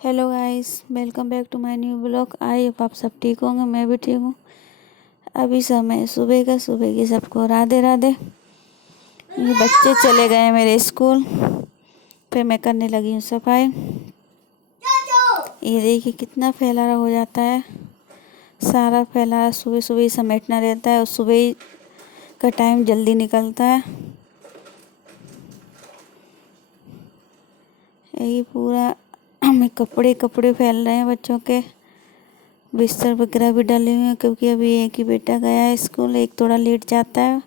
Hello guys, welcome back to my new blog. I hope आप सब ठीक होंगे, मैं भी ठीक हूँ। अभी समय सुबह की सबको राधे राधे। ये बच्चे चले गए हैं मेरे स्कूल, फिर मैं करने लगी हूँ सफाई। ये देखिए कितना फैलारा हो जाता है, सारा फैलारा सुबह सुबह ही समेटना रहता है और सुबह ही का टाइम जल्दी निकलता है। यही पूरा में कपड़े कपड़े फैल रहे हैं बच्चों के। बिस्तर वगैरह भी डले हुए हैं क्योंकि अभी एक ही बेटा गया है स्कूल, एक थोड़ा लेट जाता है।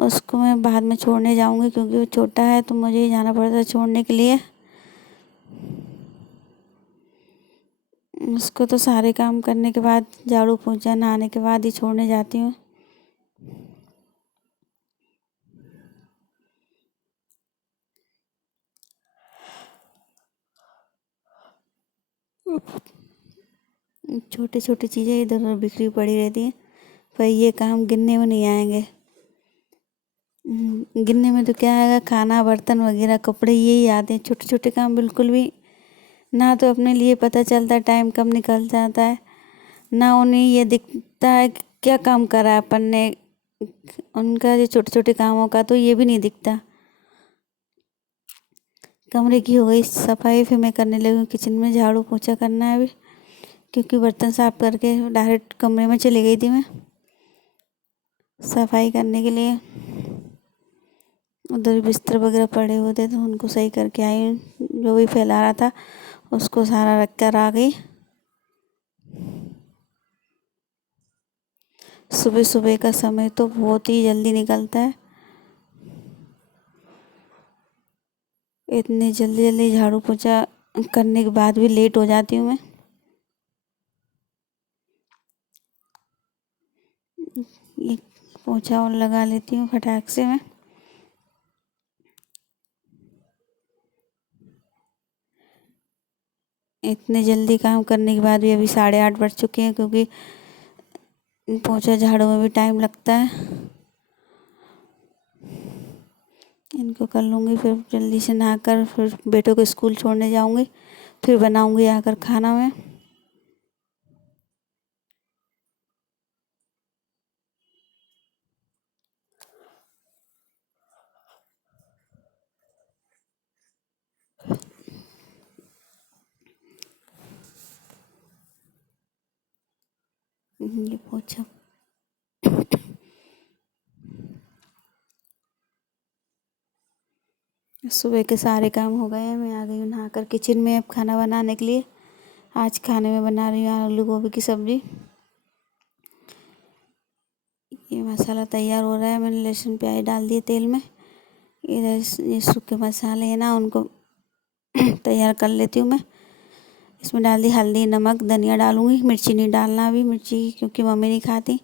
उसको मैं बाद में छोड़ने जाऊंगी क्योंकि वो छोटा है तो मुझे ही जाना पड़ता है छोड़ने के लिए। उसको तो सारे काम करने के बाद, झाड़ू पोंछा नहाने के बाद ही छोड़ने जाती हूँ। छोटी छोटी चीज़ें इधर उधर बिखरी पड़ी रहती हैं, पर ये काम गिनने में नहीं आएंगे। गिनने में तो क्या आएगा, खाना बर्तन वगैरह कपड़े यही आते हैं। छोटे छोटे काम बिल्कुल भी ना तो अपने लिए पता चलता टाइम कब निकल जाता है, ना उन्हें ये दिखता है कि क्या काम करा है अपन ने। उनका जो छोटे छोटे कामों का तो ये भी नहीं दिखता। कमरे की हो गई सफाई, फिर मैं करने लगी हूँ किचन में झाड़ू पोंछा करना है अभी, क्योंकि बर्तन साफ करके डायरेक्ट कमरे में चली गई थी मैं सफाई करने के लिए। उधर बिस्तर वगैरह पड़े हुए थे तो उनको सही करके आई हूँ। जो भी फैला रहा था उसको सारा रख कर आ गई। सुबह सुबह का समय तो बहुत ही जल्दी निकलता है। इतनी जल्दी जल्दी झाड़ू पोंछा करने के बाद भी लेट हो जाती हूँ मैं। ये पोंछा और लगा लेती हूँ फटाक से मैं। इतने जल्दी काम करने के बाद भी अभी 8:30 बज चुके हैं, क्योंकि पोंछा झाड़ू में भी टाइम लगता है। इनको कर लूँगी, फिर जल्दी से नहाकर फिर बेटों को स्कूल छोड़ने जाऊँगी, फिर बनाऊँगी आकर खाना में। ये पोंछा सुबह के सारे काम हो गए हैं। मैं आ गई हूँ नहाकर किचन में अब खाना बनाने के लिए। आज खाने में बना रही हूँ आलू गोभी की सब्ज़ी। ये मसाला तैयार हो रहा है, मैंने लहसुन प्याज डाल दिए तेल में। इधर ये सूखे मसाले हैं ना, उनको तैयार कर लेती हूँ मैं। इसमें डाल दी हल्दी नमक धनिया डालूँगी, मिर्ची नहीं डालना अभी, मिर्ची क्योंकि मम्मी नहीं खाती,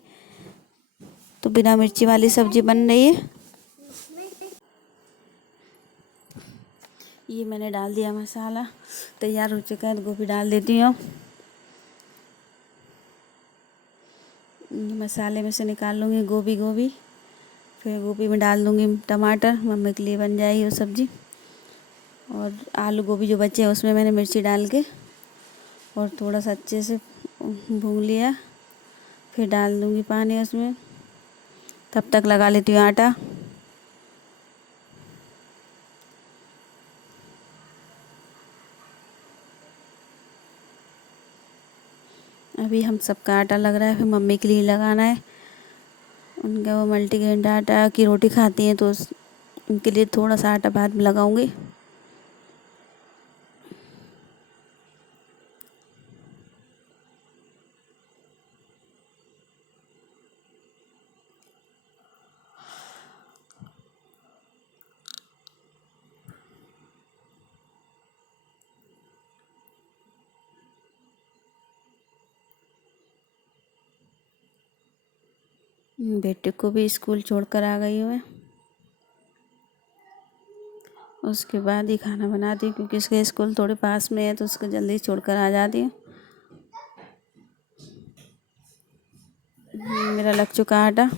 तो बिना मिर्ची वाली सब्ज़ी बन रही है। ये मैंने डाल दिया मसाला, तैयार हो चुका है तो गोभी डाल देती हूँ। मसाले में से निकाल लूँगी गोभी, फिर गोभी में डाल दूँगी टमाटर, मम्मी के लिए बन जाएगी वो सब्ज़ी। और आलू गोभी जो बचे हैं उसमें मैंने मिर्ची डाल के और थोड़ा सा अच्छे से भून लिया, फिर डाल दूँगी पानी उसमें। तब तक लगा लेती हूँ आटा। अभी हम सबका आटा लग रहा है, फिर मम्मी के लिए लगाना है। उनका वो मल्टीग्रेन आटा की रोटी खाती हैं तो उनके लिए थोड़ा सा आटा बाद में लगाऊंगी। बेटे को भी स्कूल छोड़कर आ गई हूँ मैं। उसके बाद ही खाना बनाती हूँ क्योंकि इसके स्कूल थोड़े पास में है तो उसको जल्दी छोड़कर आ जाती हूँ। मेरा लग चुका आटा।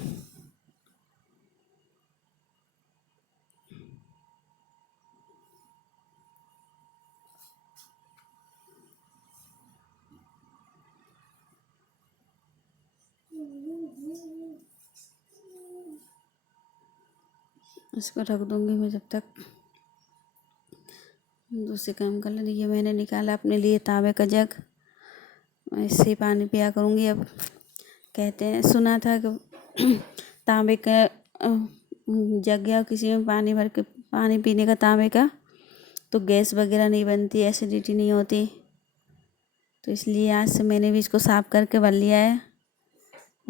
इसको रख दूँगी मैं जब तक दूसरे काम कर ले। ये मैंने निकाला अपने लिए तांबे का जग, इससे ही पानी पिया करूँगी अब। कहते हैं, सुना था कि तांबे का जग या किसी में पानी भर के पानी पीने का तांबे का, तो गैस वगैरह नहीं बनती, एसिडिटी नहीं होती। तो इसलिए आज से मैंने भी इसको साफ़ करके भर लिया है।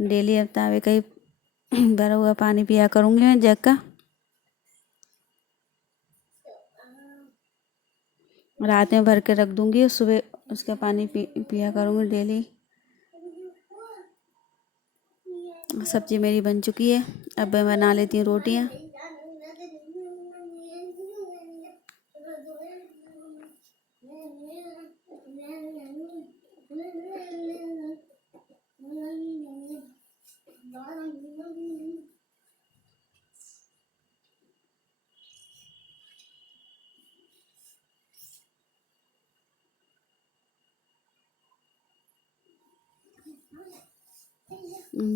डेली अब तांबे का ही भरा हुआ पानी पिया करूँगी मैं जग का। रात में भर के रख दूँगी और सुबह उसका पानी पिया करूँगी डेली। सब्जी मेरी बन चुकी है, अब मैं बना लेती हूँ रोटियाँ।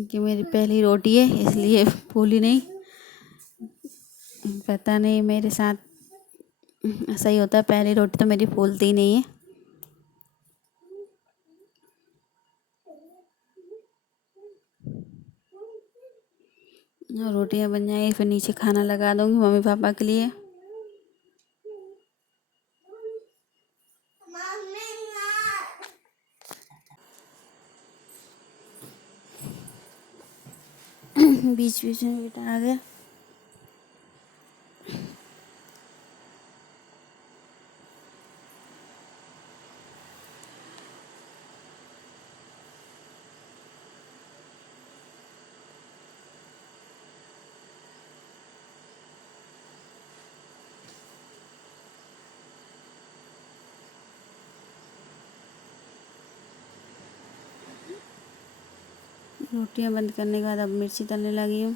कि मेरी पहली रोटी है इसलिए फूली नहीं। पता नहीं मेरे साथ ऐसा ही होता है, पहली रोटी तो मेरी फूलती ही नहीं है। रोटियां बन जाएगी फिर नीचे खाना लगा दूँगी मम्मी पापा के लिए। बीच बीच में बेटा आ गया। रोटियां बंद करने के बाद अब मिर्ची तलने लगी हूँ।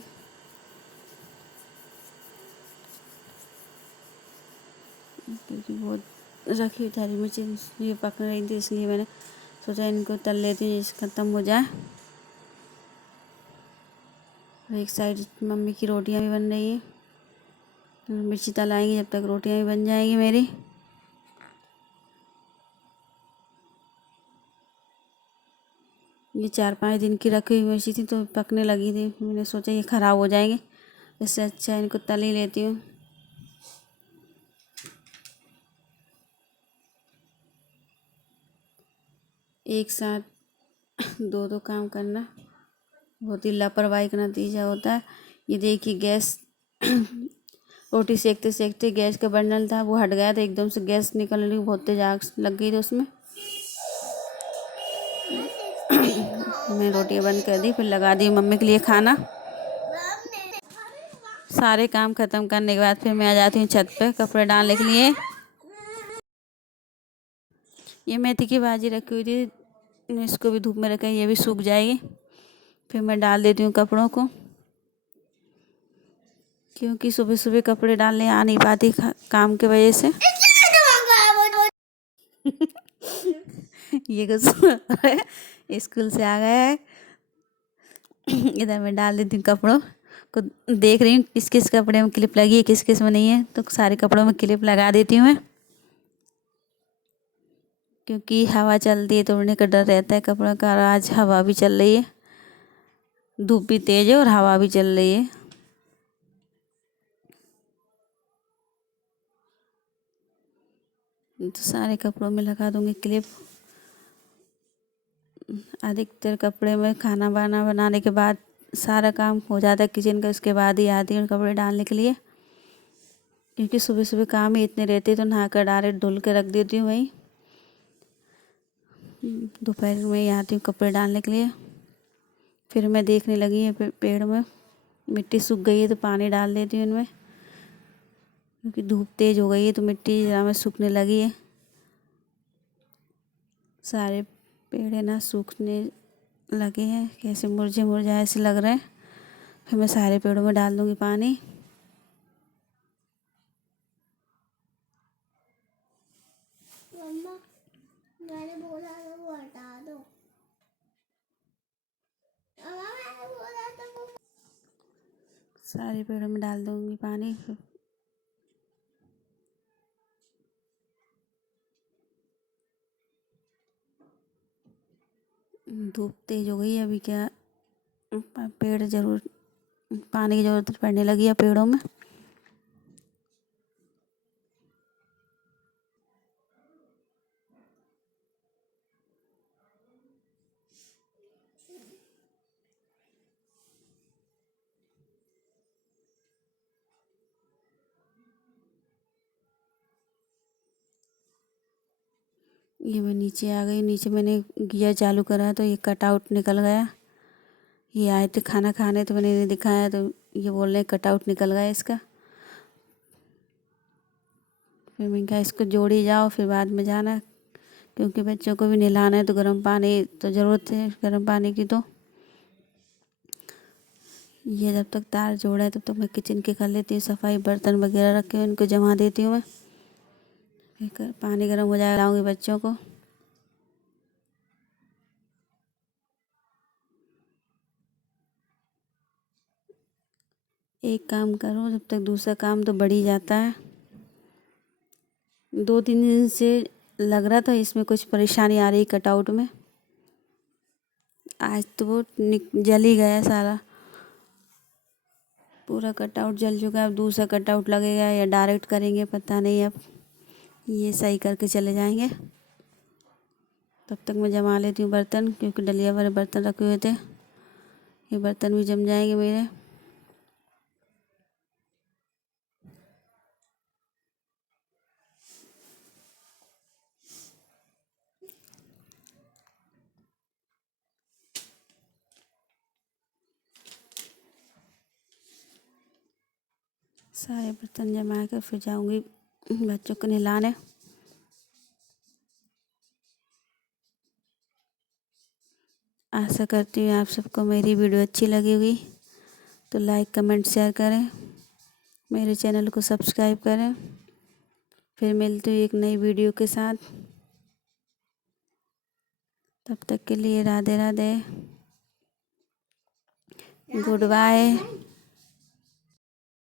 क्योंकि बहुत रखी हुई हरी मिर्ची ये पक रही थी, इसलिए मैंने सोचा इनको तल लेती हूँ जिससे ख़त्म हो जाए। और एक साइड मम्मी की रोटियां भी बन रही है, मिर्ची तलाएंगी जब तक रोटियां भी बन जाएंगी मेरी। ये 4-5 दिन की रखी हुई मिर्ची थी तो पकने लगी थी, मैंने सोचा ये ख़राब हो जाएंगे, इससे अच्छा इनको तल ही लेती हूँ। एक साथ दो दो काम करना बहुत ही लापरवाही का नतीजा होता है। ये देखिए गैस रोटी सेकते सेकते गैस का बर्नल था वो हट गया था, एकदम से गैस निकलने लगी, बहुत तेज आग लग गई थी उसमें। मैं रोटियां बंद कर दी, फिर लगा दी मम्मी के लिए खाना। सारे काम ख़त्म करने के बाद फिर मैं आ जाती हूँ छत पे कपड़े डालने के लिए। ये मेथी की भाजी रखी हुई थी, इसको भी धूप में रखें, ये भी सूख जाएगी। फिर मैं डाल देती हूँ कपड़ों को, क्योंकि सुबह सुबह कपड़े डालने आ नहीं पाती काम के वजह से। ये कुछ स्कूल से आ गया है। इधर मैं डाल देती हूँ कपड़ों को, देख रही हूँ किस किस कपड़े में क्लिप लगी है किस किस में नहीं है, तो सारे कपड़ों में क्लिप लगा देती हूँ मैं। क्योंकि हवा चलती है तो उड़ने का डर रहता है कपड़ों का, और आज हवा भी चल रही है, धूप भी तेज है और हवा भी चल रही है। तो सारे कपड़ों में लगा दूँगी क्लिप। अधिकतर कपड़े में खाना वाना बनाने के बाद सारा काम हो जाता है किचन का, उसके बाद ही आती हूँ कपड़े डालने के लिए। क्योंकि सुबह सुबह काम ही इतने रहते तो नहा कर डायरेक्ट धुल के रख देती हूँ वहीं। दोपहर में ही आती हूँ कपड़े डालने के लिए। फिर मैं देखने लगी है पेड़ में मिट्टी सूख गई है तो पानी डाल देती हूँ इनमें, क्योंकि धूप तेज़ हो गई है तो मिट्टी ज़रा में सूखने लगी है। सारे पेड़ है ना सूखने लगे हैं, कैसे मुरझे मुरझाए ऐसे लग रहे हैं। फिर मैं सारे पेड़ों में डाल दूँगी पानी। मम्मा मैंने बोला था वो हटा दो। सारे पेड़ों में डाल दूँगी पानी। धूप तेज हो गई है अभी, क्या पेड़ ज़रूर पानी की ज़रूरत पड़ने लगी है पेड़ों में। ये मैं नीचे आ गई। नीचे मैंने गीज़र चालू करा तो ये कटआउट निकल गया। ये आए थे खाना खाने तो मैंने इन्हें दिखाया तो ये बोल रहे हैं कटआउट निकल गया इसका। फिर मैंने कहा इसको जोड़ी जाओ, फिर बाद में जाना, क्योंकि बच्चों को भी नहलाना है तो गर्म पानी तो ज़रूरत है, गर्म पानी की। तो ये जब तक तार जोड़ा है तब तक मैं किचन के कर लेती हूँ सफाई। बर्तन वगैरह रखे हुए इनको जमा देती हूँ मैं। फिर पानी गर्म हो जाए लाऊंगी बच्चों को। एक काम करो जब तक दूसरा काम तो बढ़ ही जाता है। 2-3 दिन से लग रहा था इसमें कुछ परेशानी आ रही कटआउट में। आज तो वो जल ही गया सारा, पूरा कटआउट जल चुका है। अब दूसरा कटआउट लगेगा या डायरेक्ट करेंगे पता नहीं। अब ये सही करके चले जाएंगे। तब तक मैं जमा लेती हूँ बर्तन, क्योंकि डलिया भरे बर्तन रखे हुए थे। ये बर्तन भी जम जाएंगे मेरे। सारे बर्तन जमा कर फिर जाऊंगी बच्चों को नहलाने। आशा करती हूँ आप सबको मेरी वीडियो अच्छी लगी होगी, तो लाइक कमेंट शेयर करें, मेरे चैनल को सब्सक्राइब करें। फिर मिलती हूँ एक नई वीडियो के साथ। तब तक के लिए राधे राधे, गुड बाय।